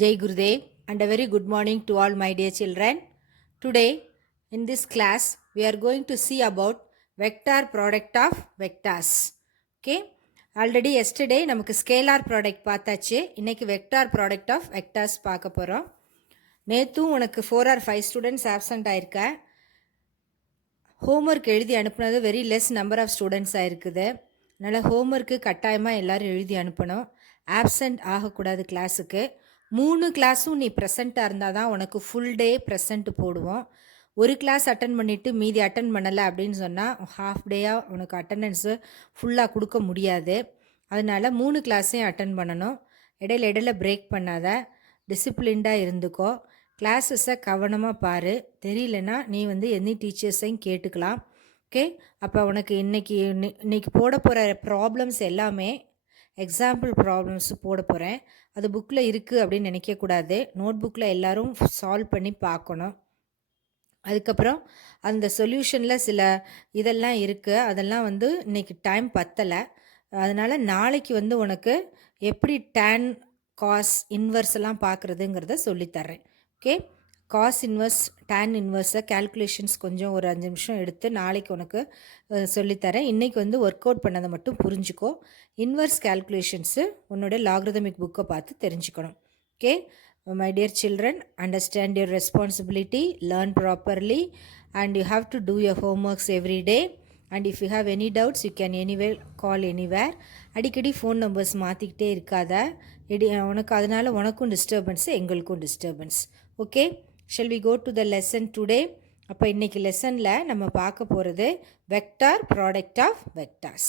Jai Gurudev and a very good morning to all my dear children. Today in this class we are going to see about vector product of vectors. Okay. Already yesterday நமக்கு scalar product பார்த்தாச்சு. இன்னைக்கு vector product of vectors பார்க்க போகிறோம். நேற்றும் உனக்கு 4 or 5 students absent ஆயிருக்க. Homework எழுதி அனுப்புனது very less number of ஸ்டூடெண்ட்ஸாக இருக்குது. அதனால் ஹோம்ஒர்க்கு கட்டாயமாக எல்லோரும் எழுதி அனுப்பணும். ஆப்சண்ட் ஆகக்கூடாது கிளாஸுக்கு. 3 கிளாஸும் நீ ப்ரெசண்ட்டாக இருந்தால் தான் உனக்கு ஃபுல் டே ப்ரெசண்ட் போடுவோம். ஒரு கிளாஸ் அட்டன் பண்ணிவிட்டு மீதி அட்டன் பண்ணலை அப்படின்னு சொன்னால் ஹாஃப் டேயாக உனக்கு அட்டண்டன்ஸு ஃபுல்லாக கொடுக்க முடியாது. அதனால் 3 கிளாஸையும் அட்டன் பண்ணணும். இடையில பிரேக் பண்ணாத, டிசிப்ளின்டாக இருந்துக்கோ. கிளாஸஸை கவனமாக பாரு. தெரியலனா நீ எனி டீச்சர்ஸையும் கேட்டுக்கலாம். ஓகே. அப்போ உனக்கு இன்னைக்கு போட போகிற ப்ராப்ளம்ஸ் எல்லாமே எக்ஸாம்பிள் ப்ராப்ளம்ஸ் போட போகிறேன். அது புக்கில் இருக்குது அப்படின்னு நினைக்கக்கூடாது. நோட் புக்கில் எல்லோரும் சால்வ் பண்ணி பார்க்கணும். அதுக்கப்புறம் அந்த சொல்யூஷனில் சில இதெல்லாம் இருக்குது. அதெல்லாம் இன்றைக்கி டைம் பத்தலை. அதனால் நாளைக்கு உனக்கு எப்படி டேன் காஸ் இன்வர்ஸ் எல்லாம் பார்க்குறதுங்கிறத சொல்லித்தரேன். ஓகே. காஸ் இன்வர்ஸ் டேன் இன்வர்ஸை கேல்குலேஷன்ஸ் கொஞ்சம் ஒரு 5 நிமிஷம் எடுத்து நாளைக்கு உனக்கு சொல்லித்தரேன். இன்றைக்கி ஒர்க் அவுட் பண்ணதை மட்டும் புரிஞ்சுக்கோ. இன்வர்ஸ் கேல்குலேஷன்ஸு உன்னோட லாக்ரிதமிக் புக்கை பார்த்து தெரிஞ்சுக்கணும். Okay. My dear children, understand your responsibility, learn properly and you have to do your homeworks every day. And if you have any doubts you can anywhere call anywhere. அடிக்கடி phone numbers மாற்றிக்கிட்டே இருக்காத. உனக்கு அதனால் உனக்கும் disturbance, எங்களுக்கும் disturbance. Okay. Shall we go to the lesson today. அப்போ இன்றைக்கி லெசனில் நம்ம பார்க்க போகிறது vector product of vectors.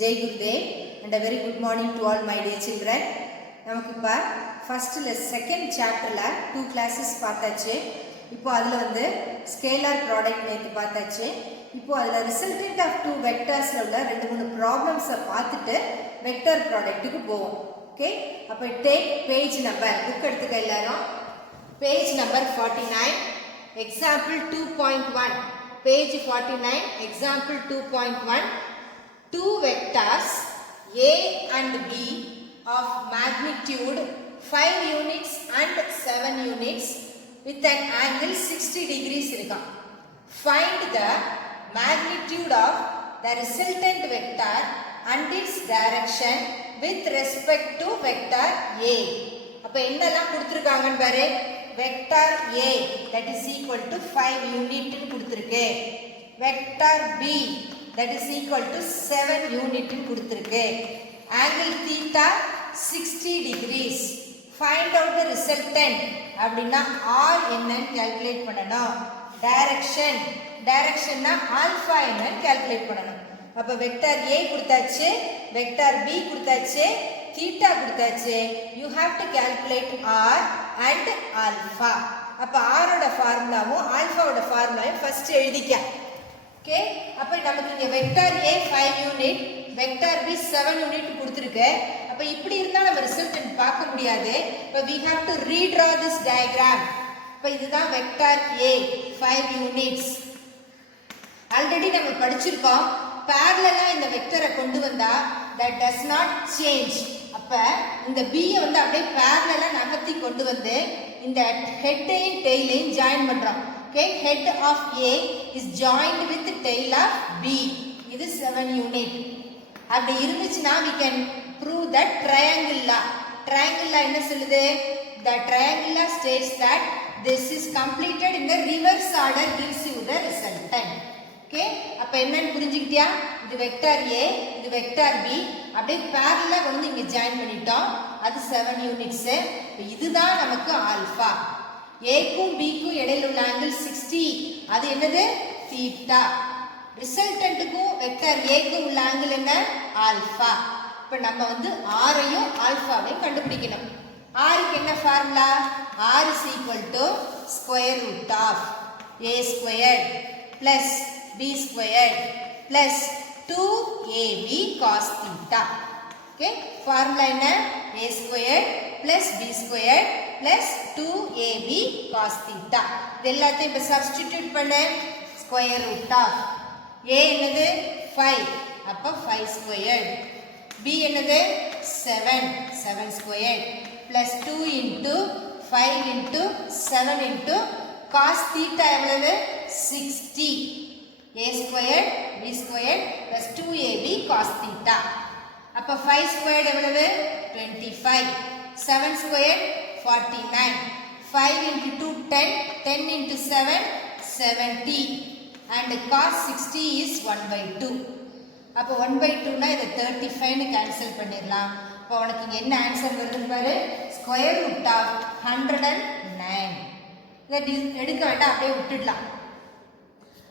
Jai Gurudev and a very good morning to all my dear children. நமக்கு இப்போ ஃபஸ்ட்டில் செகண்ட் சாப்டரில் 2 கிளாஸஸ் பார்த்தாச்சு. இப்போ அதில் ஸ்கேலார் ப்ராடக்ட் நேற்று பார்த்தாச்சு. இப்போது அதில் ரிசல்டன்ட் ஆஃப் 2 வெக்டார்ஸில் உள்ள 2-3 ப்ராப்ளம்ஸை பார்த்துட்டு வெக்டார் ப்ராடக்ட்டுக்கு போவோம். ஓகே. அப்போ டேக் பேஜ் நம்பர், புக் எடுத்துக்க எல்லாரும். Page number 49, example 2.1. Page 49, example 2.1. 2 vectors A and B of magnitude 5 units and 7 units with an angle 60 degrees irukka. Find the magnitude of the resultant vector and its direction with respect to vector A. அப்ப என்னெல்லாம் கொடுத்திருக்காங்கன்னு பாரு. vector A that is equal to 5 unit னு கொடுத்திருக்கு. vector B that is equal to 7 unit னு கொடுத்திருக்கு. angle theta 60 degrees. find out the resultant அப்படினா r என்னன்னு calculate பண்ணனும். டைரக்ஷன்னா ஆல்பா என்னன்னு கால்குலேட் பண்ணனும். அப்ப வெக்டர் A கொடுத்தாச்சு, வெக்டர் B கொடுத்தாச்சு, தீட்டா கொடுத்தாச்சு. you have to calculate r and alpha. அப்ப r ஓட ஃபார்முலாவும் ஆல்பாவோட ஃபார்முலாவும் ஃபர்ஸ்ட் எழுதிக்க. ஓகே. அப்ப நமக்கு இங்க vector A 5 unit, vector B 7 unit கொடுத்திருக்கு. அப்ப இப்படி இருந்தா நம்ம ரிசல்டன்ட் பார்க்க முடியாது. அப்ப we have to redraw this diagram. அப்ப இதுதான் வெக்டர் A 5 யூனிட்ஸ். ஆல்ரெடி நம்ம படிச்சிருக்கோம். parallel இந்த வெக்டரை கொண்டு வந்தா that does not change. அப்ப இந்த B அப்படியே parallel நகர்த்தி கொண்டு வந்து இந்த ஹெட்டையும் டெயிலையும் ஜாயின் பண்றோம். Okay, head of A is joined with tail of B. இது 7 unit. அப்படி இருந்துச்சுனா we can prove that triangle law. Triangle law என்ன சொல்லுது? The triangle law states that this is completed in the reverse order gives you the resultant. Okay, அப்ப என்னன்னு புரிஞ்சுக்கிட்டியா? இது vector A, இது vector B, அப்படியே parallel கொண்டு இங்க ஜாயின் பண்ணிட்டோம். அது 7 யூனிட்ஸ். இதுதான் நமக்கு ஆல்பா. A க்கும் B க்கும் இடையில உள்ள ஆங்கிள் 60. அது என்னது? தீட்டா. ரிசல்டன்ட்க்கும் வெக்டர் A க்கும் உள்ள ஆங்கிள் என்ன? ஆல்பா. இப்போ நம்ம r ஐயும் ஆல்பாவையும் கண்டுபிடிக்கணும். r க்கு என்ன formula? r is equal to square root of a squared plus b squared plus 2ab cos theta. Okay, formula என்ன? a squared plus b squared plus 2ab cos theta. இது எல்லாத்தையும் இப்ப சப்ஸ்டிட்யூட் பண்ணு. Square root of a என்னது? 5. அப்ப 5 squared. b என்னது? 7 squared plus 2 into 5 into 7 into cos theta எவ்வளவு 60 a squared b squared plus 2ab cos theta அப்ப 5 squared எவ்வளவு 25 7 squared 49 5 into 2 10 10 into 7 70 and cos 60 is 1 by 2 அப்ப 1 by 2 னா இத 35 னு கேன்சல் பண்ணிரலாம் அப்ப உனக்கு இங்க என்ன ஆன்சர் வருதுன்னு பாரு ஸ்கொயர் ரூட் ஆஃப் 109 இத எடுக்க வேண்டாம் அப்படியே விட்டுடலாம்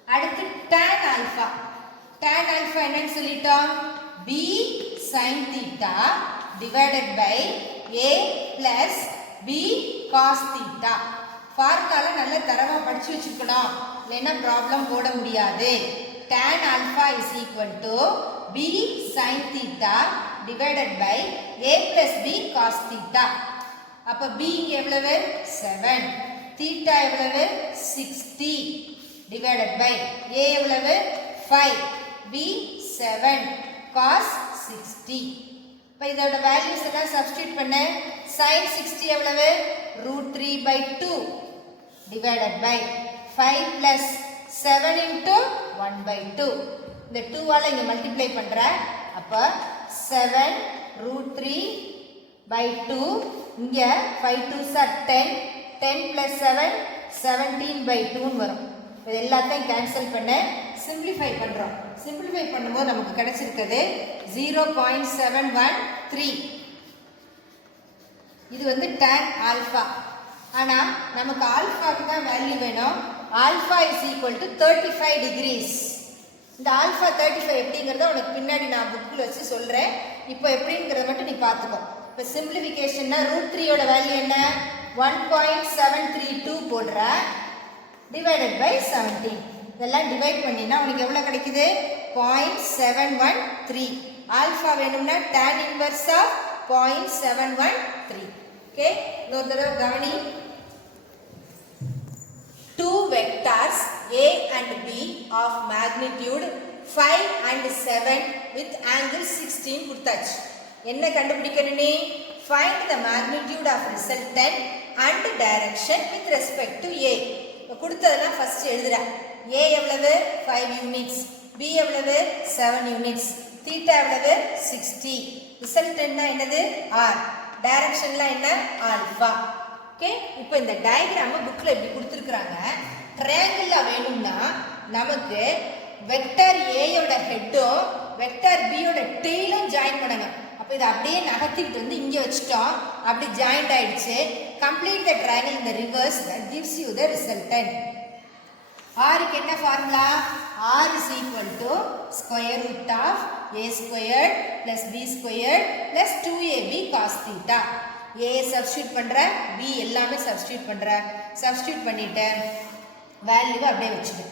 அடுத்து tan alpha என்னன்னு சொல்லிட்டோம் b sin theta divided by a plus b cos theta ஃபார்முலால நல்ல தரவா படிச்சு வச்சுக்கணும் இல்லனா ப்ராப்ளம் போட முடியாது tan alpha is equal to b sin theta divided by a plus b cos theta அப்ப b இங்க எவ்வளவு 7 theta எவ்வளவு 60 divided by a எவ்வளவு 5 b 7 cos 60 இப்ப இதோட வேல்யூஸ் எல்லாம் சப்ஸ்டிட்யூட் பண்ண sin 60 எவ்வளவு √3 by 2 divided by 5 plus 7 into 1 by 2 இந்த 2 ஆல இங்க மல்டிப்ளை பண்ற அப்ப 7 √3 by 2 இங்க 5 2s are 10 10 plus 7 17 by 2 ன்னு வரும் இது எல்லாத்தையும் கேன்சல் பண்ண சிம்பிளிஃபை பண்றோம் சிம்பிளிஃபை பண்ணும்போது நமக்கு கிடைச்சிருக்கிறது 0.713 இது வந்து tan alpha ஆனா நமக்கு ஆல்பாக்கு தான் வேல்யூ வேணும் alpha is equal to 35 degrees இந்த ஆல்பா 35 எப்படிங்கிறத உனக்கு பின்னாடி நான் புக்கில் வச்சு சொல்கிறேன் இப்போ எப்படிங்கிறத மட்டும் நீ பார்த்துக்கோ இப்போ சிம்பிளிஃபிகேஷன்னா √3 ஓட வேல்யூ என்ன 1.732 போடுற டிவைடட் பை 17 இதெல்லாம் டிவைட் பண்ணினா உனக்கு எவ்வளோ கிடைக்குது 0.713 ஆல்பா வேணும்னா tan இன்வர்ஸ் ஆஃப் 0.713 ஓகே இன்னொரு தடவை கவனி two vectors a and b of magnitude 5 and 7 with angle 16 கொடுத்தாச்சு என்ன கண்டுபிடிக்கணும் நீ find the magnitude of resultant and direction with respect to a கொடுத்ததெல்லாம் ஃபர்ஸ்ட் எழுதுற a எவ்வளவு 5 units b எவ்வளவு 7 units theta எவ்வளவு 60 resultantனா என்னது r directionல என்ன alpha ஓகே இப்போ இந்த டயகிராம புக்ல இப்படி கொடுத்திருக்காங்க ட்ரையாங்கிள்ல வேணும்னா நமக்கு வெக்டர் a யோட ஹெட்டும் வெக்டர் b யோட டெயிலும் ஜாயின் பண்ணணும் அப்ப இத அப்படியே நகர்த்திட்டு வந்து இங்க வச்சிட்டோம் அப்படி ஜாயின்ட் ஆயிடுச்சு complete the triangle in the reverse that gives you the resultant r க்கு என்ன formula r is equal to square root of a squared plus b squared plus 2ab cos theta a substitute பண்ற b எல்லாமே substitute பண்ற substitute பண்ணிட்டு வேல்யூவை அப்படியே வச்சுடு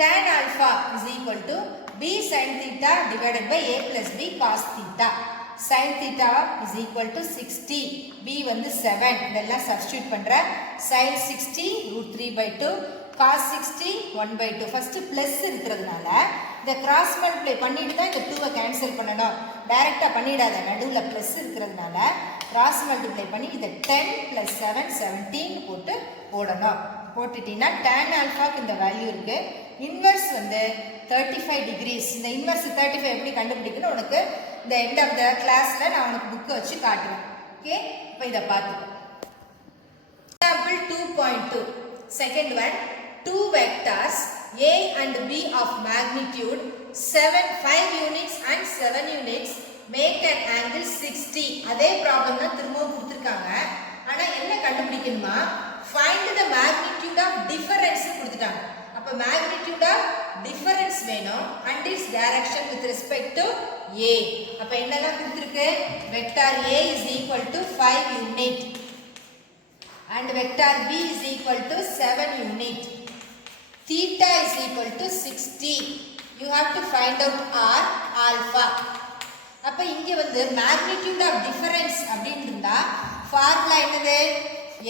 tan alpha is equal to b sin theta divided by a plus b cos theta sin theta is equal to 60 b வந்து 7 இதெல்லாம் substitute பண்ற sin 60 √3 by 2 cos 60 1 by 2 first plus இருக்குறதுனால இந்த கிராஸ் மல்டிப்ளை பண்ணிட்டு தான் இந்த 2 கேன்சல் பண்ணனும் டைரக்டா பண்ணிடாத நடுவுல பிளஸ் இருக்குறதுனால கிராஸ் மல்டிப்ளை பண்ணி இத 10 plus 7 17 போட்டு போடணும் போட்டுட்டீனா tan ஆல்பாக்கு இந்த வேல்யூ இருக்கு இன்வர்ஸ் வந்து 35 டிகிரிஸ் இந்த இன்வர்ஸ் 35 எப்படி கண்டுபிடிக்கணும் உனக்கு இந்த எண்ட் ஆஃப் தி கிளாஸ்ல நான் உனக்கு புக் வச்சு காட்டுவேன் ஓகே இப்போ இத பாத்துக்கோ example 2.2 second one two vectors a and b of magnitude 5 units and 7 units make an angle 60 அதே ப்ராப்ளம் தான் திரும்பவும் கொடுத்திருக்காங்க ஆனா என்ன கண்டுபிடிக்கணுமா find the magnitude of difference கொடுத்துட்டாங்க அப்ப magnitude of difference வேணும் and its direction with respect to a அப்ப என்னலாம் கொடுத்திருக்கு vector a is equal to 5 unit and vector b is equal to 7 unit theta is equal to 60 you have to find out r alpha அப்ப இங்க வந்து magnitude of difference அப்படினு இருந்தா formula என்னது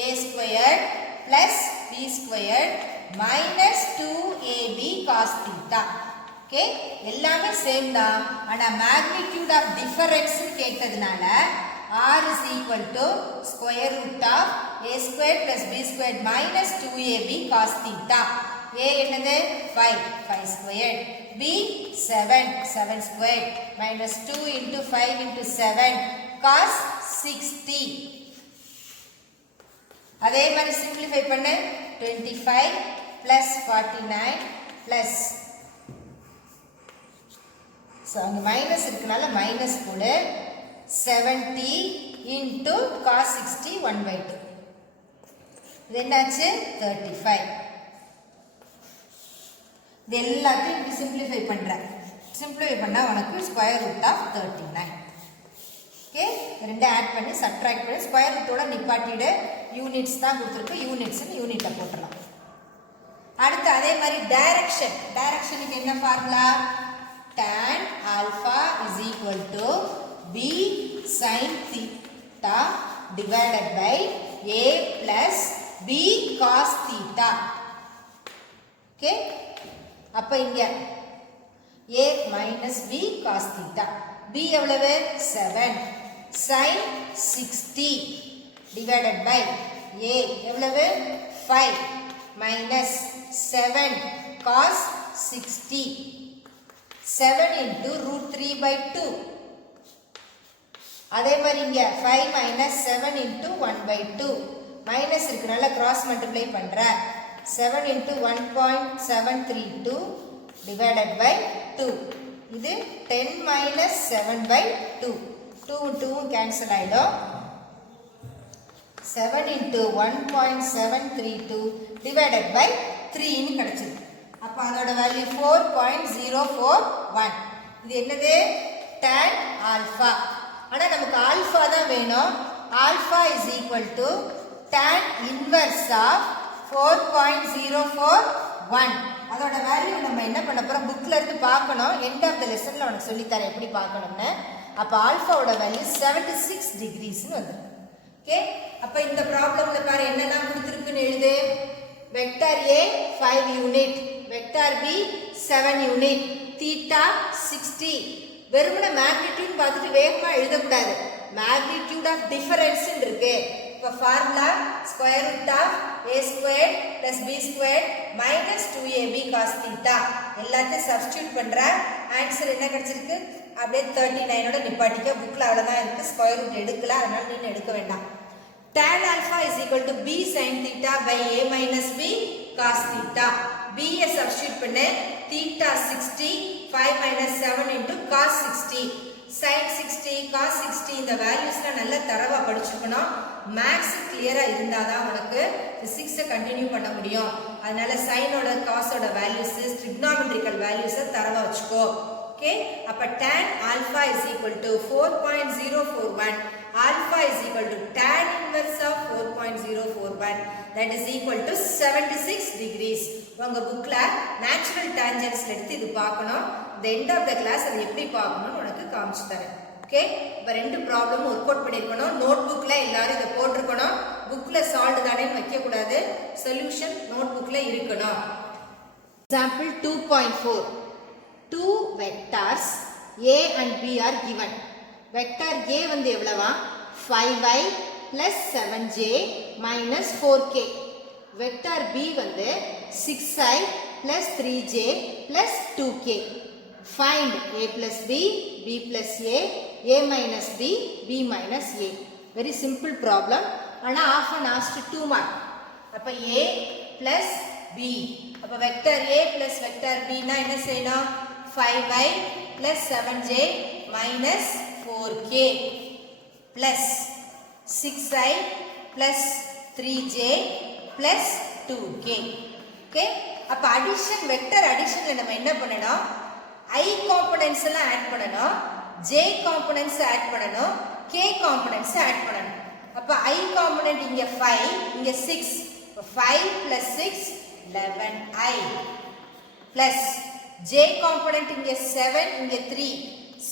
a squared plus b squared minus 2ab cos theta okay எல்லாமே same தான் ஆனா magnitude of difference கேட்டதுனால r is equal to square root of a squared plus b squared minus 2ab cos theta. a என்னது 5 squared, b 7 squared minus 2 into 5 into 7 cos 60. அதே மாதிரி simplify பண்ணு 25 plus 49 plus so அங்க minus இருக்கனால minus போடு 70 into cos 60 1/2 இது என்னாச்சு 35. இது எல்லாத்தையும் இப்படி சிம்பிளிஃபை பண்றேன். சிம்பிளிஃபை பண்ணா உனக்கு ஸ்கொயர் ரூட் ஆஃப் 39. ஓகே ரெண்டு ஆட் பண்ணி சப்ட்ராக்ட் பண்ணி ஸ்கொயர் ரூட்டோட நிப்பாட்டிடு. யூனிட்ஸ் தான் கொடுத்துருக்கு, யூனிட்ஸ்னு யூனிட்ல போட்டுடலாம். அடுத்து அதே மாதிரி டைரக்ஷனுக்கு என்ன formula? tan alpha is equal to b sin theta divided by a plus b cos theta. Okay அப்ப இங்க a minus b cos theta. b எவ்வளவு 7 sin 60 divided by a எவ்வளவு 5 minus 7 cos 60. 7 into root 3 by 2. அதே மாதிரி இங்க 5 minus 7 into 1 by 2. Minus இருக்கனால cross multiply பண்ற 7 into 1.732 divided by 2. இது 10 minus 7 by 2. 2 cancel ஆயிடும். 7 into 1.732 divided by 3 ன்னு கிடைச்சிருக்கு. அப்ப அதோட வேல்யூ 4.041. இது என்னது? tan alpha. ஆனா நமக்கு ஆல்பா தான் வேணும். Alpha is equal to tan inverse of 4.041. அதோட வேல்யூ நம்ம என்ன பண்ண போறோம்? புக்ல இருந்து பார்க்கணும். எண்ட் ஆஃப் தி லெசன்ல உனக்கு சொல்லி தரேன் எப்படி பார்க்கணும்னு. அப்ப ஆல்பாவோட வேல்யூ 76 டிகிரிஸ்னு வந்து. ஓகே அப்ப இந்த ப்ராப்ளம்ல பாரு என்னெல்லாம் கொடுத்திருக்குன்னு எழுது. Vector a 5 unit, vector b 7 unit, theta 60. வெறுமனே மேக்னிட்யூட் பார்த்துட்டு வேகமா எழுதக்கூடாது. மேக்னிட்யூட் ஆஃப் டிஃபரன்ஸ் இருக்கு. இப்போ formula square root of a square plus b square minus 2ab cos theta. எல்லாத்தையும் சப்ஸ்டிட்யூட் பண்ற ஆன்சர் என்ன கிடைச்சிருக்கு? அப்படியே 39ஓட நிப்பாட்டிக்க. புக்ல அவ்வளவுதான் இருக்கு, ஸ்கொயர் ரூட் எடுக்கல, அதனால நீ எடுக்க வேண்டாம். tan alpha is equal to b sin theta by a minus b cos theta. b I substitute பண்ணு. theta 60 5 minus 7 into cos 60. sin 60 cos 60 இந்த வேல்யூஸ்லாம் நல்லா தரவா படிச்சுக்கணும். மேக்ஸ் கிளியரா இருந்தாதான் உனக்கு பிசிக்ஸை கண்டினியூ பண்ண முடியும். அதனால சைனோட காஸோட வேல்யூஸ் ட்ரிக்னாமெட்ரிக்கல் வேல்யூஸை தரவா வச்சுக்கோ. ஓகே அப்ப tan alpha is equal to 4.041. alpha is equal to tan inverse of 4.041, that is equal to 76 degrees. உங்க புக்ல நேச்சுரல் டான்ஜென்ட்ஸ்ல எடுத்து இது பார்க்கணும். the end of the class அது எப்படி பார்க்கணும்னு உனக்கு காமிச்சு தரேன். ஓகே இப்ப ரெண்டு ப்ராப்ளம் ஒர்க் அவுட் பண்ணிருக்கணும். நோட் புக்ல எல்லாரும் இத போட்டுருக்கணும். புக்ல சால்வ் தானேன்னு வைக்க கூடாது. சொல்யூஷன் நோட் புக்ல இருக்கணும். Example 2.4. Two vectors a and b are given. Vector a வந்து எவ்வளவா? 5i plus 7j minus 4k. Vector b வந்து 6i plus 3j plus 2k. Find a plus b, b plus a minus b, b minus a. Very simple problem. ஆனா often asked 2 mark. அப்ப a plus b. அப்ப vector a plus vector b னா என்ன செய்யணும்? 5i plus 7j minus 4k plus 6i plus 3j plus 2k. Okay? அப்ப addition vector additionல நம்ம என்ன பண்ணணும்? I components எல்லாம் ஆட் பண்ணணும், j components ஆட் பண்ணணும், k components ஆட் பண்ணணும். அப்ப I component இங்க 5, இங்க 6. 5 plus 6 11i plus j component இங்க 7, இங்க 3.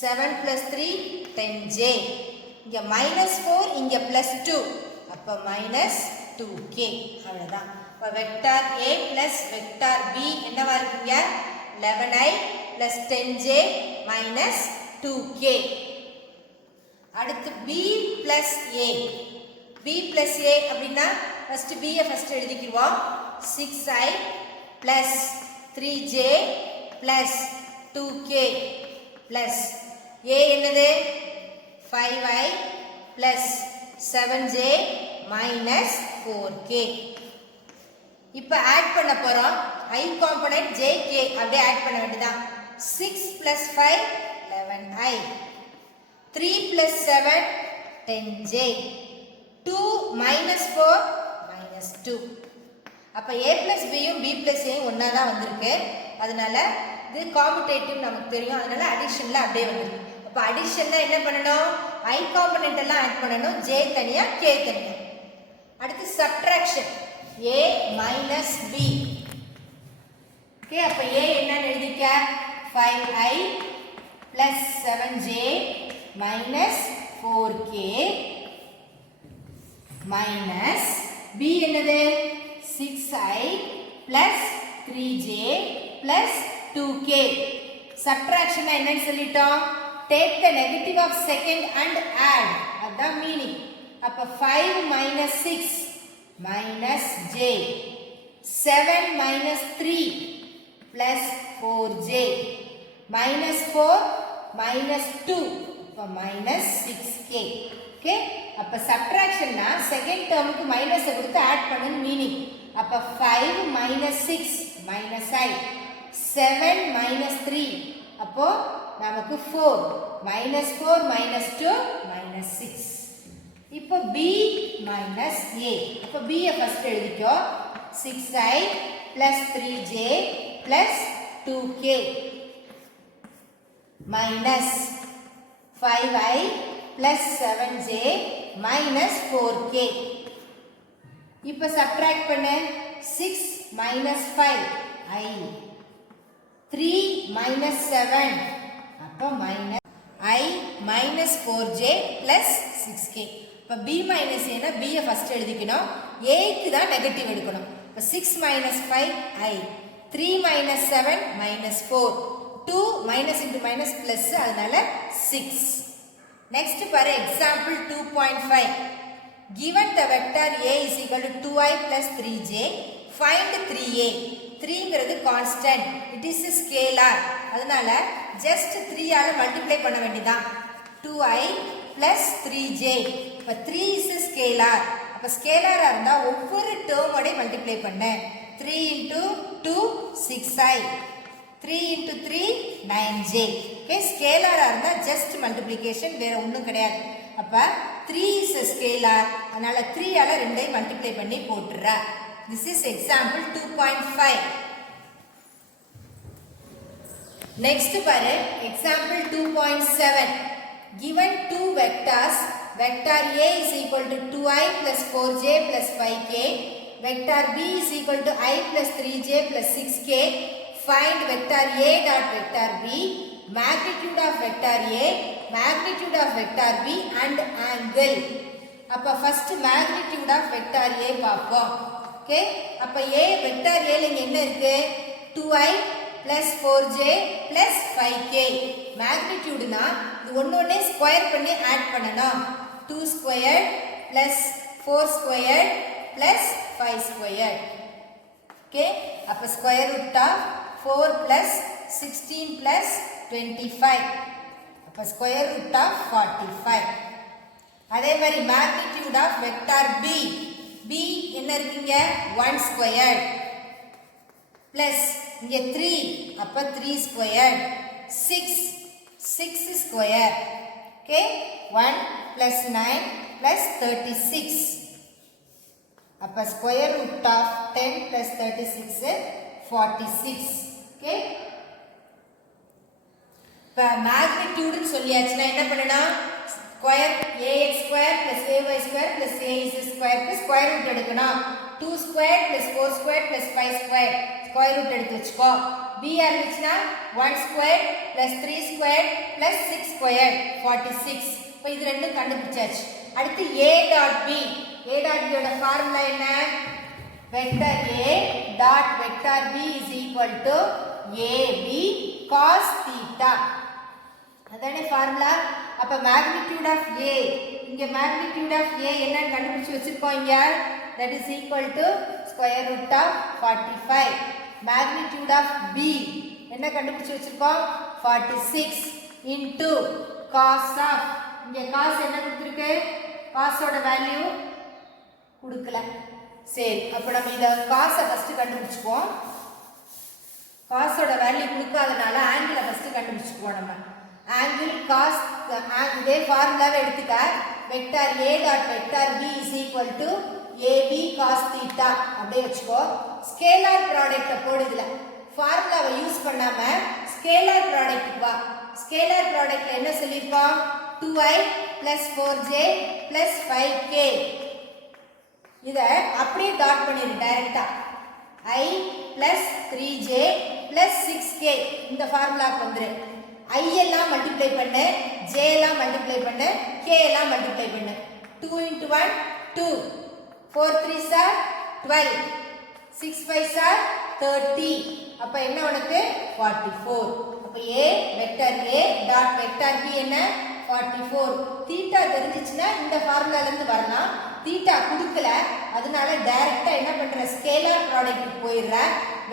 7 plus 3 10j. இங்க minus 4, இங்க plus 2. அப்ப minus 2k. அவ்வளவுதான். அப்ப vector a plus vector b என்னவா இருக்குங்க? 11i plus 10j minus 2k. அடுத்து b plus a. b plus a அப்படின்னா first b first எழுதிக்குவோம். 6i plus 3j plus 2k plus a என்னது 5i plus 7j minus 4k. இப்போ add பண்ண போறோம். i component jk அப்படியே add பண்ண வேண்டியதான். 6 plus 5 11i, 3 plus 7 10j, 2 minus 4 minus 2. அப்ப a plus b யும் b plus a யும் ஒண்ணா தான் வந்திருக்கு. அதனால இது காமுடேட்டிவ் நமக்கு தெரியும். அதனால அடிஷன்ல அப்படியே வந்திருக்கு. அப்ப அடிஷன்ல என்ன பண்ணணும்? i காம்போனன்ட் எல்லாம் ஆட் பண்ணணும். j தனியா k தனியா. அடுத்து subtraction a minus b. Okay, அப்ப a என்னன்னு எழுதிக்க? 5i plus 7j minus 4k minus b என்னது? 6i plus 3j plus 2k. Subtraction என்னன்னு சொல்லிட்டோம்? Take the negative of second and add. அதான் மீனிங். அப்ப 5 minus 6 minus j, 7 minus 3 plus 4j minus 4 minus 2 அப்ப minus 6k. Okay, அப்ப சப்ட்ராக்ஷன்னா second டேர்முக்கு minus கொடுத்து add பண்ணனும் meaning. அப்ப 5 minus 6 minus i, 7 minus 3 அப்போ நமக்கு 4 minus 4 minus 2 minus 6. இப்போ b minus a. அப்போ b ஃபர்ஸ்ட் எழுதிக்கோ. 6i plus 3j plus 2k minus 5i plus 7j minus 4k. இப்போ சப்ட்ராக்ட் பண்ணு. 6 minus 5 i, 3 minus 7 அப்போ minus i minus 4j plus 6k. இப்போ b minus a னா b first எழுதிக்கணும். a க்கு தான் நெகட்டிவ் எடுக்கணும். இப்போ 6 minus 5 i, 3 minus 7 minus 4, 2 minus into minus plus அதனால 6. Next பாரு example 2.5. Given the vector a is equal to 2i plus 3j, find 3a. 3ங்கிறது கான்ஸ்டன்ட், இட் இஸ் ஸ்கேலார். அதனால ஜஸ்ட் 3 ஆல மல்டிப்ளை பண்ண வேண்டியதான். 2i plus 3j. இப்ப 3 is scalar. அப்ப ஸ்கேலாரா இருந்தா ஒவ்வொரு டேர்மோட மல்டிப்ளை பண்ண. 3 into 2 6i, 3 into 3 9j. Okay, ஸ்கேலாரா இருந்தா ஜஸ்ட் மல்டிப்ளிகேஷன், வேற ஒண்ணும் கிடையாது. அப்ப 3 is a scalar. அதனால 3 ஆல ரெண்டையும் மல்டிப்ளை பண்ணி போட்டுற. This is example 2.5. Next பாரு example 2.7. Given two vectors, vector a is equal to 2i plus 4j plus 5k, vector b is equal to i plus 3j plus 6k. Find vector a dot vector b, magnitude of vector a, magnitude of vector b and angle. அப்ப first magnitude of vector a பாப்போம். Okay, அப்ப a vector a ல என்ன இருக்கு? 2i plus 4j plus 5k. magnitudeனா இது ஒண்ணே square பண்ணி add பண்ணனும். 2 squared plus 4 squared plus 5 squared. Okay, அப்ப square root of 4 plus 16 plus 25. அப்ப square root of 45. அதே மாதிரி magnitude of vector b. b என்ன இருக்குங்க? 1 squared plus இங்க 3 அப்ப 3 squared, 6 square. Okay, 1 plus 9 plus 36. அப்ப square root of 10 plus 36 46. ஓகே, இப்ப magnitude சொல்லியாச்சுனா என்ன பண்ணனும்? Square ax square plus ay square plus az square க்கு ஸ்கொயர் ரூட் எடுக்கணும். 2 square plus 4 square plus 5 square square root எடுத்து வெச்சுக்கோ. b இருந்துச்சுனா 1 square plus 3 square plus 6 square 46. இப்போ இது ரெண்டும் கண்டுபிடிச்சாச்சு. அடுத்து a dot b. a dot b யோட ஃபார்முலா என்ன? vector a dot vector b is equal to ab cos theta. அதானே ஃபார்முலா. அப்ப magnitude of A, இங்க magnitude of A என்னன்னு கண்டுபிடிச்சு வச்சிருக்கோம் இங்க. That is equal to square root of 45. Magnitude of B என்ன கண்டுபிடிச்சு வச்சிருக்கோம் 46 into cos of, இங்க cos என்ன கொடுத்திருக்கு, cos ஓட வேல்யூ கொடுக்கல. சரி, அப்ப நம்ம இத cos ஃபர்ஸ்ட் கண்டுபிடிச்சுப்போம். cos ஓட வேல்யூ கொடுக்காதனால ஆங்கிளை ஃபர்ஸ்ட் கண்டுபிடிச்சுக்குவோம். நம்ம ஆங்கிள் cos, இதே ஃபார்முலாவை எடுத்துக்க. Vector A dot vector B is equal to AB cos theta அப்படியே வச்சுக்கோ. ஸ்கேலார் ப்ராடக்ட்டை போடுதுல, ஃபார்முலாவை யூஸ் பண்ணாம ஸ்கேலார் ப்ராடக்ட் வா. ஸ்கேலார் ப்ராடக்ட்ல என்ன சொல்லிருக்கோம், 2i plus 4j plus 5k. இத அப்படியே டாட் பண்ணிரு டைரக்டா. i plus 3j plus 6k இந்த ஃபார்முலாக்கு வந்துரு. i எல்லாம் மல்டிப்ளை பண்ணு, j எல்லாம் மல்டிப்ளை பண்ணு, k எல்லாம் மல்டிப்ளை பண்ணு. 2 into 1 2, 4 3s are 12, 6 5s are 30. அப்ப என்ன உனக்கு 44. அப்ப a vector a dot vector b என்ன 44. தீட்டா தெரிஞ்சிச்சுனா இந்த ஃபார்முலால இருந்து வரலாம். தீட்டா கொடுக்கல, அதனால டைரக்டா என்ன பண்ற, ஸ்கேலார் ப்ராடக்ட் போயிடுற.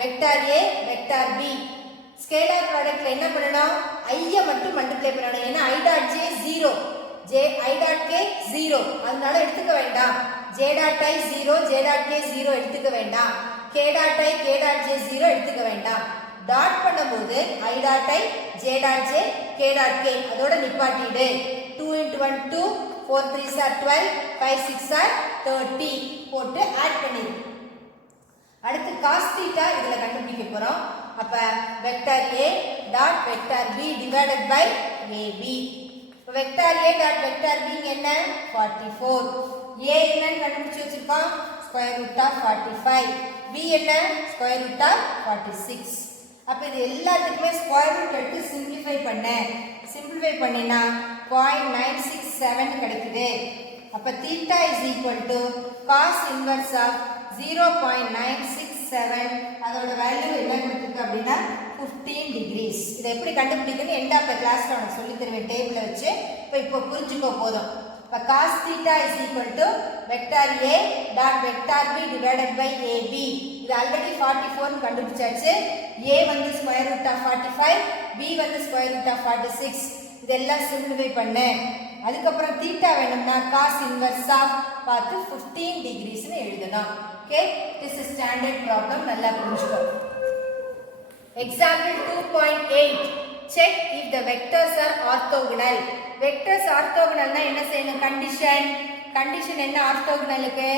Vector a vector b. Scalar ப்ராடக்ட்ல என்ன பண்ணணும், i மட்டும் மல்டிப்ளை பண்ணணும். ஏன்னா i dot j 0, i dot k 0, அதனால எடுத்துக்க வேண்டாம். j dot i 0, j dot k 0 எடுத்துக்க வேண்டாம். k dot i, k dot j 0 எடுத்துக்க வேண்டாம். டாட் பண்ணும்போது i dot i, j dot j, k dot k அதோட நிப்பாட்டிடு. 2 into 1 2, 4 3s are 12, 5 6 are 30 போட்டு ஆட் பண்ணிடு. அடுத்து cos theta இதுல கண்டுபிடிக்க போறோம். அப்ப vector a dot vector b divided by ab. Vector a dot vector b என்ன 44. a என்னன்னு கண்டுபிடிச்சு வச்சிருக்கோம், ஸ்கொயர் ரூட் ஆஃப் 45. b என்ன ஸ்கொயர் ரூட் ஆஃப் 46. அப்ப இது எல்லாத்துக்குமே ஸ்கொயர் ரூட் எடுத்து சிம்பிளிஃபை பண்ணினா 0.967 கிடைக்குது. அப்ப theta is equal to cos inverse of 0.967. அதோட வேல்யூ என்ன கொடுத்திருக்கு அப்படினா 15 degrees. இத எப்படி கண்டுபிடிக்கணும் எண்ட் ஆஃப் தி கிளாஸ்ல நான் சொல்லி தருவேன் டேபிள்ல வச்சு. இப்போ புரிஞ்சுக்கோ போதும். அப்ப cos theta is equal to vector a dot vector b divided by ab. இது ஆல்ரெடி 44 னு கண்டுபிடிச்சாச்சு. a வந்து ஸ்கொயர் ரூட் ஆஃப் 45, b வந்து ஸ்கொயர் ரூட் ஆஃப் 46. இதெல்லாம் சிம்பிளிஃபை பண்ணு. அதுக்கு அப்புறம் தீட்டா வேணும்னா cos inverse ஆஃப் பார்த்து 15 degrees னு எழுதணும். Okay, this is standard problem. நல்லா புரிஞ்சுக்கோ. Example 2.8. Check if the vectors are orthogonal. Vectors orthogonal னா என்ன செய்யணும், condition என்ன orthogonalக்கு,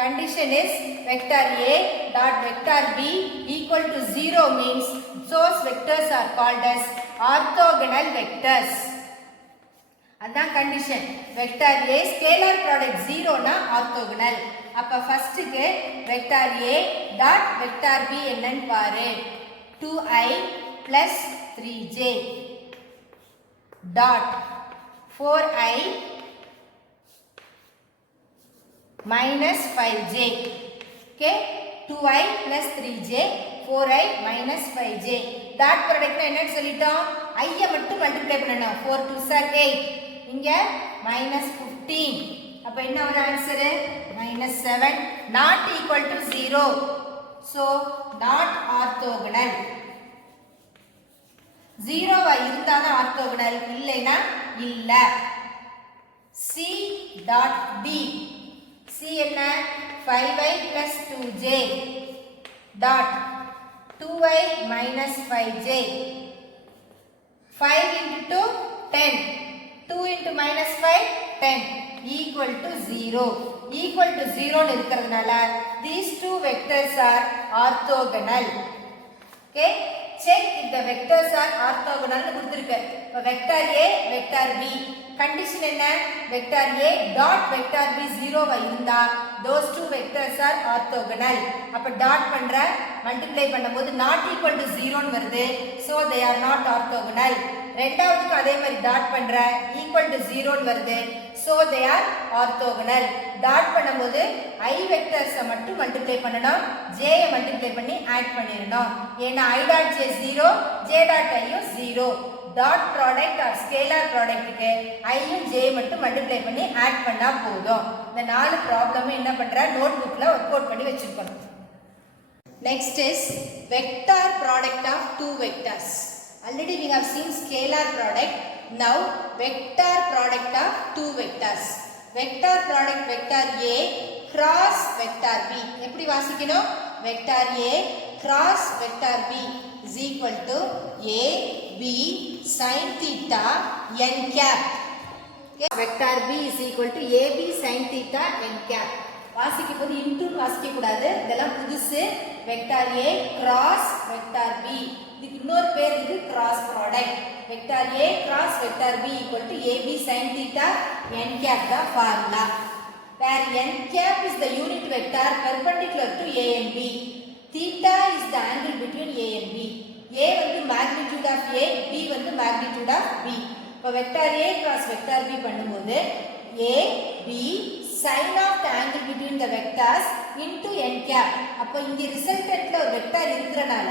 condition is vector a dot vector b equal to 0 means those vectors are called as orthogonal vectors. அதான் condition. Vector a scalar product 0 னா orthogonal. அப்ப ஃபர்ஸ்ட்க்கு vector a dot vector b என்னன்னு பாரு. 2i plus 3j டாட் 4i minus 5j. okay, 2i plus 3j 4i minus 5j. Dot ப்ராடக்ட்னா என்னன்னு சொல்லிட்டோம், i மட்டும் மல்டிப்ளை பண்ணனும். 4 2s are 8, இங்க -15. அப்ப என்ன வர answer -7, not equal to 0. so not orthogonal. 0 வா இருந்தா தான் ஆர்த்தோகனல், இல்லைனா இல்ல. c dot d. c என்ன 5i plus 2j dot 2i minus 5j. 5 into 2 10, 2 into minus 5 10 equal to 0. equal to 0 னு இருக்கிறதுனால these two vectors are orthogonal. okay, check if the vectors are orthogonal னு கொடுத்திருக்கு. இப்ப vector a vector b condition என்ன, vector a dot vector b 0 வா இருந்தா those two vectors are orthogonal. அப்ப dot பண்ற, மல்டிப்ளை பண்ணும்போது not equal to 0 னு வருது, so they are not orthogonal. ரெண்டாவதுக்கு அதே மாதிரி டாட் பண்ற, equal to 0 னு வருது, so they are orthogonal. Dot பண்ணும்போது I vectors மட்டும் மல்டிப்ளை பண்ணனும், j மல்டிப்ளை பண்ணி ஆட் பண்ணிரணும். ஏனா I dot j 0, j dot I யும் 0. டாட் ப்ராடக்ட் ஆர் ஸ்கேலார் ப்ராடக்ட்டுக்கு I யும் j மட்டும் மல்டிப்ளை பண்ணி ஆட் பண்ணா போதும். இந்த நாலு ப்ராப்ளமும் என்ன பண்ற நோட் புக்ல வொர்க் அவுட் பண்ணி வச்சிருக்கணும். Next is vector product of two vectors. Already we have seen scalar product. Now vector product of two vectors. Vector product vector A cross vector B. எப்படி வாசிக்கணும்? Vector A cross vector B is equal to A B sin theta n cap. Okay. Vector B is equal to A B sin theta n cap. வாசிக்கும் போது into வாசிக்க கூடாது, இதெல்லாம் புதுசு. Vector A cross vector B, இதுக்கு இன்னொரு பேர் இருக்கு cross product. Vector A cross vector B equal to AB sin theta n cap the formula, where n cap is the unit vector perpendicular to A and B. Theta is the angle between A and B. A வந்து magnitude of A, B வந்து magnitude of B. இப்போ vector A cross vector B பண்ணும்போது A B sin of the angle between the vectors into n cap. அப்போ இங்க ரிசல்டன்ட்ல ஒரு vector இருக்கறனால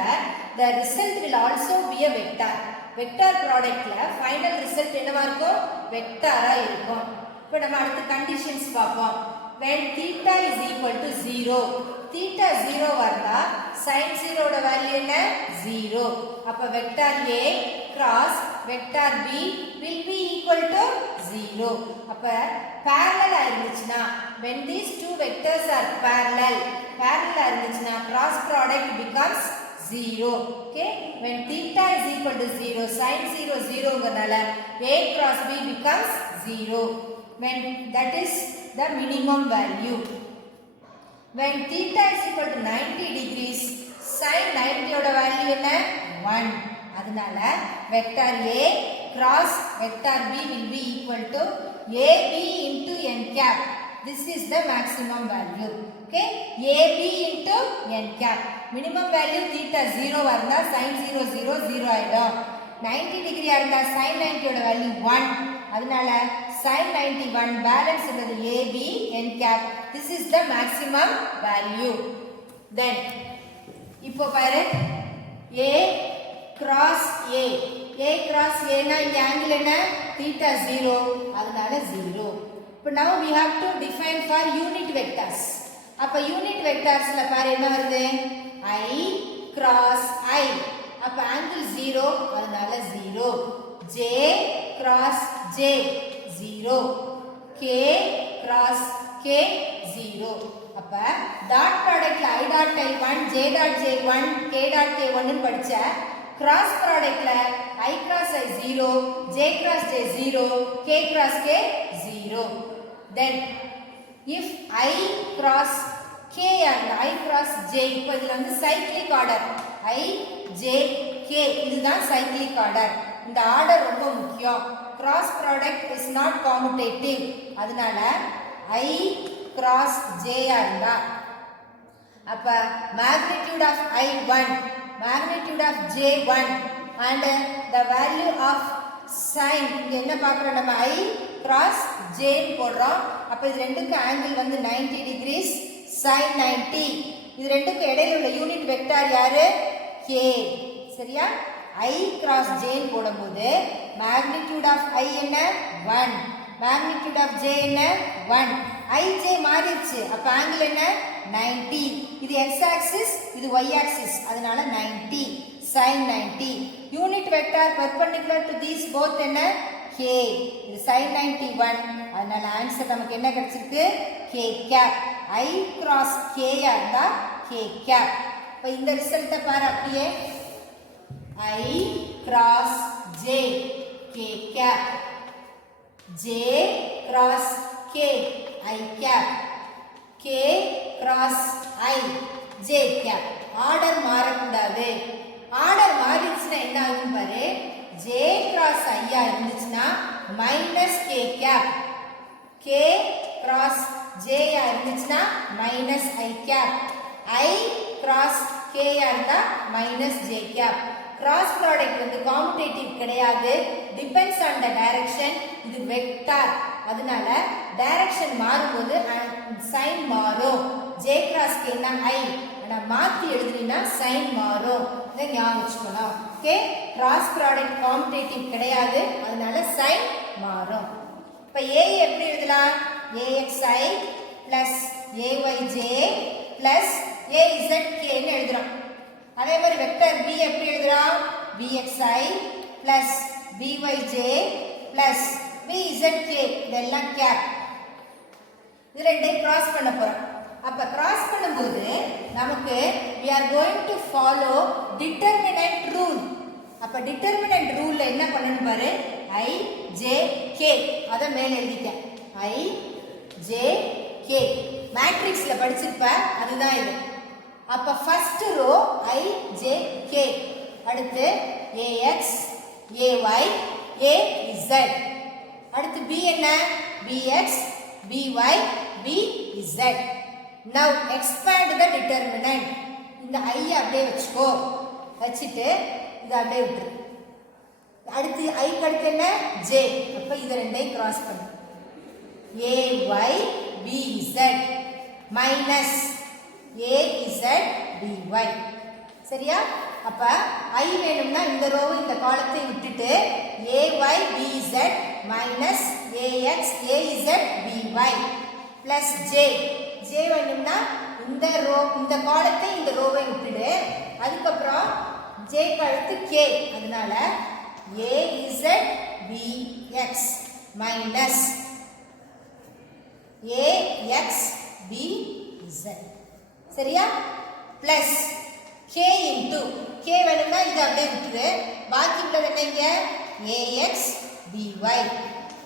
the result will also be a vector. Vector ப்ராடக்ட்ல final result என்னவா இருக்கும்? வெக்டாரா இருக்கும். இப்போ நம்ம அடுத்த கண்டிஷன்ஸ் பார்ப்போம். when theta is equal to 0, theta 0 வந்தா sin 0 ஓட வேல்யூ என்ன? 0. அப்ப vector A cross vector B will be equal to 0. அப்ப parallel இருந்துச்சுனா when these two vectors are parallel இருந்துச்சுனா cross product becomes 0. Okay, when theta is equal to 0, sin 0 0ங்கறனால A cross B becomes 0. when that is the minimum value. When theta is equal to 90 degrees, sin 90 ஓட value என்ன? 1. அதனால vector A cross vector B will be equal to AB into n cap. This is the maximum value. Okay, AB into n cap. Minimum value theta 0 வரனா sin 0 0 0 ஆயிடும். 90 degree இருந்தா sin 90 ஓட value 1. அதனால sin 91 balance உள்ளது AB n cap. This is the maximum value. Then இப்போ பாரு A cross A, A cross A னா இந்த angle என்ன? theta 0, அதனால 0. இப்போ now we have to define for unit vectors. அப்ப unit vectorsல பாரு என்ன வருது? I cross I. அப்ப angle 0, அதனால 0. J cross J 0, K cross K 0. அப்ப dot ப்ராடக்ட்ல I dot I1, J dot J1, K dot K1 ன்னு படிச்ச, cross ப்ராடக்ட்ல I cross I 0, J cross J 0, K cross K 0. Then if I cross K and I cross J, இப்போ இதுல வந்து cyclic order I J K, இதுதான் cyclic order. இந்த order ரொம்ப முக்கியம். Cross product is not commutative. அதனால I cross J இருந்தா அப்ப magnitude of I1, magnitude of J1 and the value of sin, இங்க என்ன பார்க்கறோம்? நம்ம I cross J போடுறோம். அப்ப இது ரெண்டுக்கு ஆங்கிள் வந்து 90 degrees, sin 90. இது ரெண்டுக்கு இடையில உள்ள யூனிட் வெக்டார் யாரு? K. சரியா? I cross J போடும்போது magnitude of I என்ன? 1, magnitude of J என்ன? 1. IJ மாறிடுச்சு. அப்ப ஆங்கிள் என்ன? 90. இது x axis, இது y axis, அதனால 90, sin 90. Unit vector perpendicular to these both என்ன? K. இது sin 91. அதனால ஆன்சர் நமக்கு என்ன கிடைச்சிருக்கு? K cap. I cross K இருந்தா K cap. இப்போ இந்த ரிசல்ட்ட பாரு அப்படியே. I cross J, K cap. J cross K, I cap. K cross I, J cap. Order மாறக்கூடாது. ஆர்டர் மாறிடுச்சுன்னா என்ன ஆகும் பாரு? J cross I இருந்துச்சுன்னா minus K cap. K cross J இருந்துச்சுன்னா minus I cap. I cross K இருந்தா minus J cap. Cross product வந்து commutative கிடையாது. Depends on the direction. இது வெக்டார், அதனால டைரக்ஷன் மாறும்போது சைன் மாறும். ஜே கிராஸ் கேனா ஐ, ஆனா மாத்தி எழுதுனீங்கன்னா சைன் மாறும். இதை ஞாபகம் வச்சுக்கணும். ஓகே, கிராஸ் ப்ராடக்ட் காம்படேட்டிவ் கிடையாது, அதனால சைன் மாறும். இப்ப ஏ எப்படி எழுதலாம்? AXI plus AYJ plus AZK ன்னு எழுதுறோம். அதே மாதிரி வெக்டர் B எப்படி எழுதுறோம்? BXI plus BYJ plus BZK, இதெல்லாம் கேப். இது ரெண்டையும் கிராஸ் பண்ண போறோம். அப்ப கிராஸ் பண்ணும்போது நமக்கு we are going to follow determinant rule. அப்ப determinant ruleல என்ன பண்ணணும் பாரு, I J K, அத மேல எழுதிக்க. I J K மேட்ரிக்ஸ்ல படிச்சிருப்ப, அதுதான் இது. அப்ப first row I J K, அடுத்து AX AY AZ, அடுத்து B என்ன? BX BY BZ. Now expand the determinant. இந்த I அப்படியே வச்சுக்கோ, வச்சிட்டு இத அப்படியே விட்டுரு. அடுத்து I அடுத்து என்ன? J. அப்ப இத ரெண்டையும் கிராஸ் பண்ணு. AY BZ minus AZ BY. சரியா? அப்ப I வேணும்னா இந்த ரோவை இந்த காலத்தை விட்டுட்டு AY BZ minus AX AZ BY plus J. J வேணும்னா இந்த ரோ இந்த காலத்தை இந்த ரோவை விட்டுடு. அதுக்கப்புறம் J கழுத்து K, அதனால AZ BX minus AX BZ. சரியா? பிளஸ் K into K வேணும்னா இதை அப்படியே விட்டுரு. பாக்கி உள்ளது என்னங்க? AX BY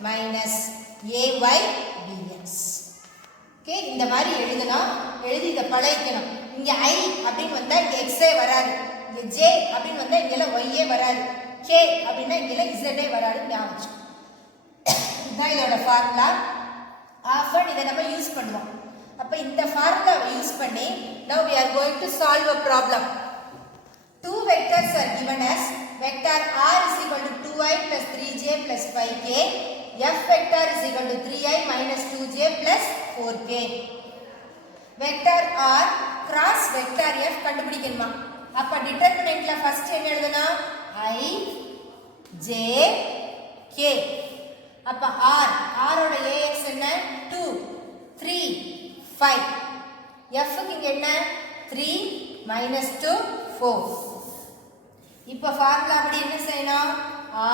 minus AY BX. Okay, இந்த மாதிரி எழுதணும். எழுதி இதை பழகிக்கணும். இங்க I அப்படின்னு வந்தா இங்க X வராது, இங்க J அப்படின்னு வந்தா இங்கெல்லாம் Y வராது, K அப்படின்னா இங்கெல்லாம் Z வராது. ஞாபகம். இதுதான் இதோட ஃபார்முலா. ஆஃபன் இதை நம்ம யூஸ் பண்ணுவோம். அப்ப இந்த ஃபார்முலாவை யூஸ் பண்ணி now we are going to solve a problem. Two vectors are given as vector r is equal to 2i plus 3j plus 5k, f vector is equal to 3i minus 2j plus 4k. Vector r cross vector f கண்டுபிடிக்கணுமா? அப்ப டிட்டர்மினன்ட்ல first என்ன எழுதணும்? I j k. அப்ப r ஓட ax என்ன? 2 3 5. f க்கு இங்க என்ன? 3 minus 2 4. இப்ப ஃபார்முலா படி என்ன செய்யணும்?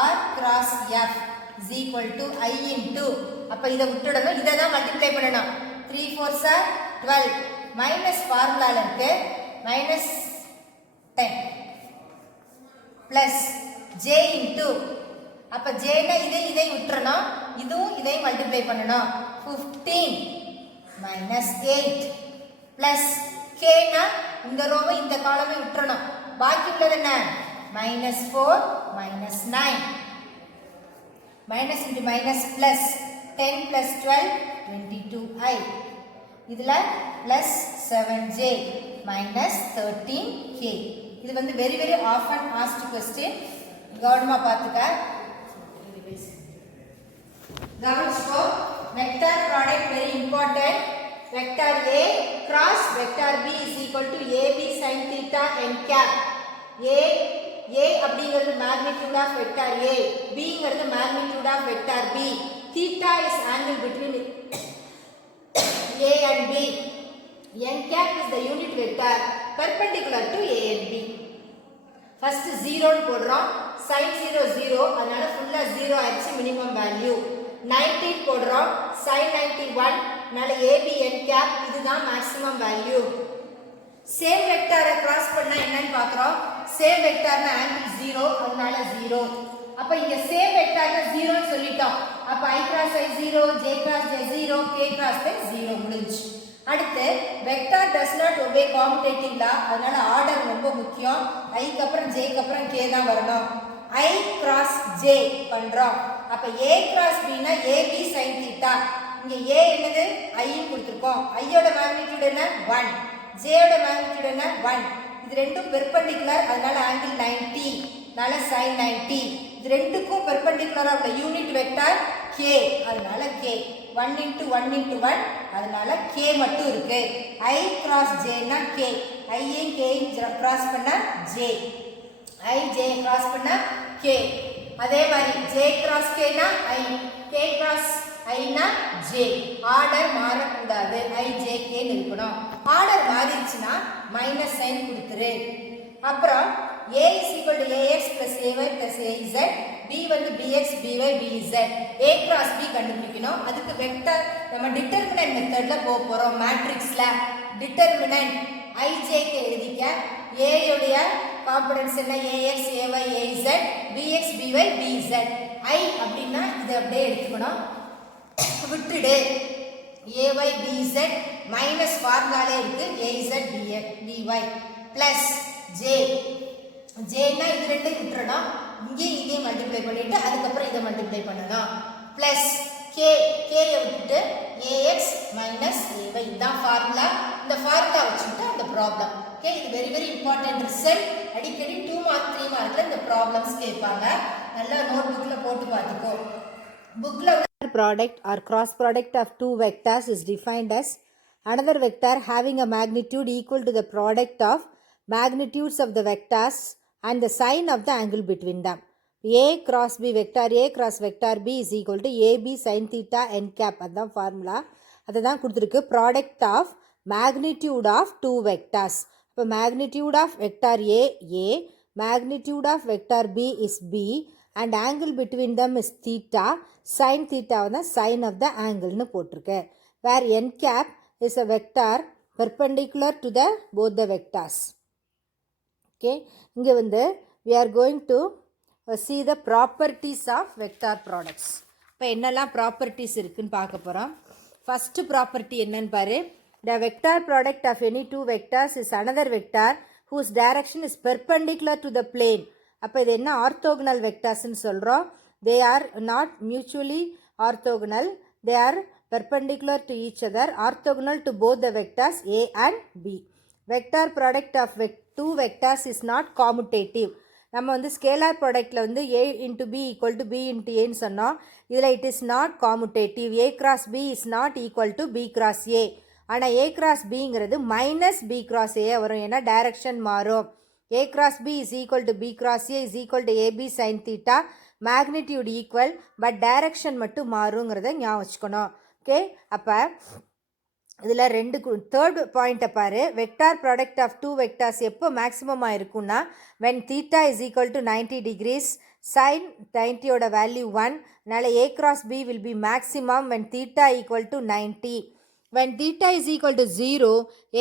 r cross f is equal to I into, அப்ப இத விட்டுடணும், இத தான் மல்டிப்ளை பண்ணணும். 3 4s are 12 மைனஸ் ஃபார்முலால இருக்கு minus 10 plus j into, அப்ப j னா இதை விட்டுறணும், இதுவும் இதை மல்டிப்ளை பண்ணணும். 15 minus 8 plus k னா இந்த ரோவை இந்த காலமை விட்டுறணும். பாக்கி உள்ளது என்ன? minus 4 minus 9. minus into minus plus 10 plus 12 22i. இதுல plus 7j minus 13k. இது வந்து very very often asked question. கவனமா பாத்துக்க. கவனிச்சுக்கோ. vector product very important. vector a cross vector b is equal to ab sin theta n cap. a அப்படிங்கிறது magnitude of vector a, b ங்கிறது magnitude of vector b. theta is angle between a and b. n cap is the unit vector perpendicular to a and b. first 0 ன்னு போடுறோம். sin 0 0, அதனால ஃபுல்லா 0 ஆச்சு minimum value. 19 போடுறோம். sin 91, அதனால ab n cap இதுதான் maximum value. Same வெக்டாரை cross பண்ணா என்னன்னு பார்க்கறோம். சேம் வெக்டார்னா ஆங்கிள் 0, அதனால 0. அப்ப இங்க சேம் வெக்டார்னா 0 ன்னு சொல்லிட்டோம். அப்ப i cross i 0, j cross j 0, k cross k 0 முடிஞ்சு. அடுத்து vector does not obey commutative law, அதனால ஆர்டர் ரொம்ப முக்கியம். i க்கு அப்புறம் j க்கு அப்புறம் k தான் வரணும். i cross j பண்றோம். அப்ப a cross b னா ab sin theta. இங்க a என்னது? i ன்னு கொடுத்திருக்கோம். i யோட மேக்னிட்யூட் என்ன? 1. j யோட மேக்னிட்யூட் என்ன? 1. இது ரெண்டும் பெர்பெண்டிகுலர், அதனால ஆங்கிள் 90, அதனால sin 90. இது ரெண்டுக்கும் பெர்பெண்டிகுலரா உள்ள யூனிட் வெக்டார் k, அதனால k 1 into 1 into 1, அதனால k மட்டும் இருக்கு. I cross j னா k, I ஏன் k cross பண்ணா j, I j cross பண்ணா k. அதே மாதிரி j cross k னா I, k cross I னா j. ஆர்டர் மாறக்கூடாது, I j k ன்னு இருக்கணும். ஆர்டர் மாறிடுச்சுன்னா மைனஸ் சைன் கொடுத்துரு. அப்புறம் a is equal to ax plus ay plus az, b வந்து bx by bz, a cross b கண்டுபிடிக்கணும். அதுக்கு வெக்டர் நம்ம டிட்டர்மினன்ட் மெத்தட்ல போறோம். மேட்ரிக்ஸ்ல டிட்டர்மினன்ட் ijk எழுதிக்க. a உடைய காம்பனன்ட்ஸ் என்ன, ax ay az, bx by bz. I அப்படினா இத அப்படியே எடுத்துக்கணும், விட்டுடு. ay bz மைனஸ் ஃபார்முலாலே இருக்கு az dx dy plus j, j னா இது ரெண்டையும் விட்டுறணும், இங்கே மல்டிப்ளை பண்ணிட்டு அதுக்கப்புறம் இதை மல்டிப்ளை பண்ணணும். பிளஸ் k, k விட்டுட்டு ax மைனஸ் ay, இதுதான் ஃபார்முலா. இந்த ஃபார்முலா வச்சுட்டு அந்த ப்ராப்ளம். ஓகே, இது வெரி வெரி இம்பார்ட்டன்ட் ரிசல்ட். அடிக்கடி 2 மார்க் 3 மார்க்ல இந்த ப்ராப்ளம்ஸ் கேட்பாங்க. நல்லா நோட் புக்ல போட்டு பார்த்துக்கோ. புக்ல product or cross product of two vectors is defined as another vector having a magnitude equal to the product of magnitudes of the vectors and the sign of the angle between them. A cross B, vector A cross vector B is equal to AB sin theta n cap. அதான் formula. அதுதான் கொடுத்துருக்கு, product of magnitude of two vectors. இப்போ magnitude of vector A A, magnitude of vector B is B and angle between them is theta. sin theta வந்து sign of the angle னு போட்டிருக்கு. where n cap is a vector perpendicular to the both the vectors. Okay, இங்கே வந்து we are going to see the properties of vector products. இப்போ என்னெல்லாம் properties இருக்குன்னு பார்க்க போகிறோம். ஃபஸ்ட்டு ப்ராப்பர்ட்டி என்னன்னு பாரு. the vector product of any two vectors is another vector whose direction is perpendicular to the plane. அப்போ இது என்ன, ஆர்த்தோகனல் வெக்டர்ஸ்ன்னு சொல்கிறோம். they are not mutually orthogonal, they are perpendicular to each other, orthogonal to both the vectors a and b. vector product of two vectors is not commutative. நம்ம வந்து scalar ப்ராடக்டில் வந்து a into b equal to b into a ன்னு சொன்னோம். இதில் it is not commutative. a cross b is not equal to b cross a. ஆனால் a cross bங்கிறது minus b cross a வரும், ஏன்னா டைரக்ஷன் மாறும். a cross b is equal to b cross a is equal to ab sin theta, magnitude equal but direction மட்டும் மாறுங்கிறத ஞாபகம் வச்சுக்கணும். Okay, அப்போ இதில் ரெண்டு தேர்ட் பாயிண்ட்டை பாரு. Vector product of two vectors எப்போ மேக்ஸிமமாக இருக்குன்னா when theta is equal to 90 degrees, sin 90யோட value 1, அதனால் a cross b will be maximum when theta equal to 90. when theta is equal to 0,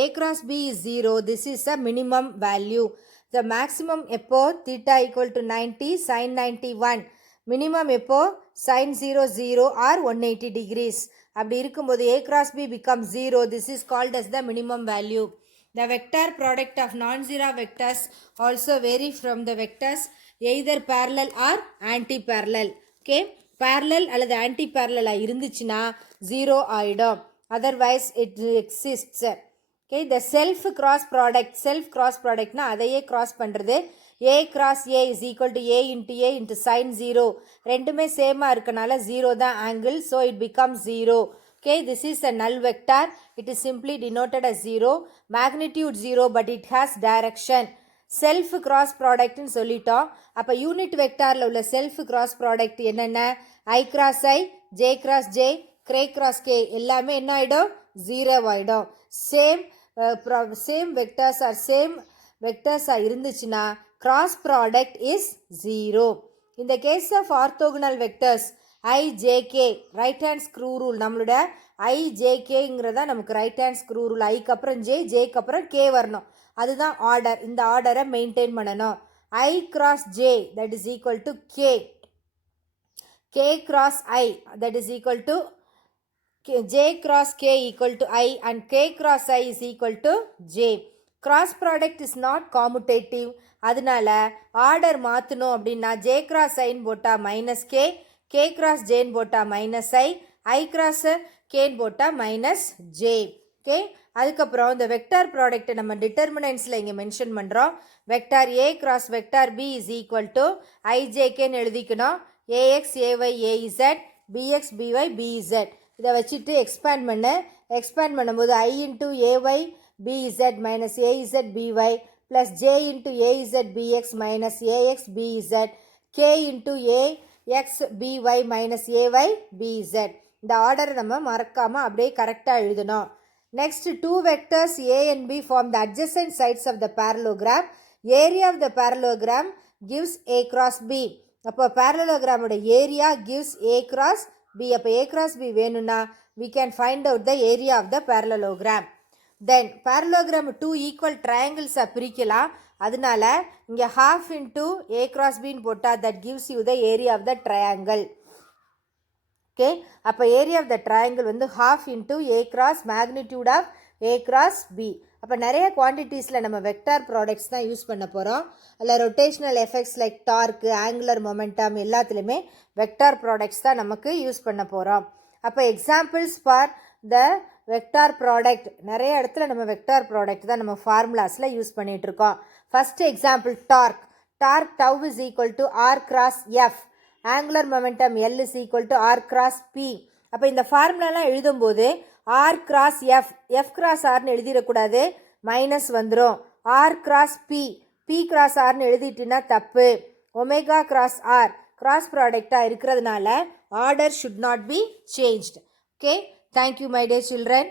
a cross b is 0, this is a minimum value. the maximum எப்போ theta equal to 90, sin 91. minimum எப்போ sin 0 0 or 180 degrees. அப்படி இருக்கும்போது a cross b becomes 0. this is called as the minimum value. the vector product of non-zero vectors also vary from the vectors either parallel or anti-parallel. okay, parallel அல்லது anti-parallel இருந்துச்சுன்னா 0 ஆயிடும், otherwise it exists. okay, the self cross product னா அதையே cross பண்ணுறது. a cross a is equal to a into sin 0. ரெண்டுமே சேமாக இருக்கனால 0 தான் angle, so it becomes 0. okay, this is a null vector. it is simply denoted as 0. magnitude 0 but it has direction. Self cross ப்ராடக்ட்னு சொல்லிட்டோம். அப்போ unit வெக்டாரில் உள்ள self cross product என்னென்ன, i cross i, j cross j, k cross k எல்லாமே என்ன ஆகிடும், 0 ஆகிடும். சேம் வெக்டர்ஸாக இருந்துச்சுன்னா cross product is 0. in the case of orthogonal vectors I j k, right hand screw rule, நம்மளோட I j kங்கிறதா நமக்கு right hand screw rule. I க்கு அப்புறம் j, j க்கு அப்புறம் k வரணும், அதுதான் ஆர்டர். இந்த ஆர்டரை மெயின்டைன் பண்ணணும். I cross j that is equal to k, k cross I that is equal to j cross k equal to I and k cross I is equal to j. cross product is not commutative. அதனால order மாற்றணும் அப்படின்னா j cross iன்னு போட்டால் minus K, k cross jன்னு போட்டால் minus I, I cross kன்னு போட்டால் minus J. Okay. அதுக்கப்புறம் இந்த vector ப்ராடக்ட்டை நம்ம டிட்டர்மினன்ட்ஸில் இங்கே மென்ஷன் பண்ணுறோம். Vector A cross vector B is equal to ஐஜேகேன்னு எழுதிக்கணும். A X A Y A Z B X B Y B Z இதை வச்சுட்டு எக்ஸ்பேண்ட் பண்ணும்போது i into A Y B Z minus A Z B Y plus j into A Z B X minus A X B Z k into A X B Y minus A Y B Z. இந்த ஆர்டரை நம்ம மறக்காமல் அப்படியே கரெக்டாக எழுதணும். Next, two vectors A and B form the adjacent sides of the parallelogram. Area of the parallelogram gives A cross B. அப்போ parallelogram ஓட area gives A cross B. அப்போ A cross B வேணும்னா we can find out the area of the parallelogram. Then parallelogram two equal triangles பிரிக்கலாம். அதனால இங்கே half into A cross B போட்டால் that gives you the area of the triangle. Okay. அப்போ area of the triangle வந்து half into A cross magnitude of A cross B. அப்போ நிறைய குவான்டிட்டிஸில் நம்ம vector products தான் யூஸ் பண்ண போகிறோம். அதில் rotational effects like torque angular momentum எல்லாத்துலேயுமே வெக்டார் ப்ராடக்ட்ஸ் தான் நமக்கு யூஸ் பண்ண போகிறோம். அப்போ examples for the vector product நிறைய இடத்துல நம்ம வெக்டார் ப்ராடக்ட் தான் நம்ம ஃபார்முலாஸில் யூஸ் பண்ணிகிட்ருக்கோம். First example torque tau is equal to r cross F. Angular momentum L is equal to R cross P. அப்போ இந்த ஃபார்முலாலாம் எழுதும்போது R cross F cross Rன்னு எழுதிடக்கூடாது, மைனஸ் வந்துடும். R cross P cross Rன்னு எழுதிட்டினா தப்பு. ஒமேகா cross R கிராஸ் ப்ராடக்டாக இருக்கிறதுனால order should not be changed. Okay, thank you my dear children.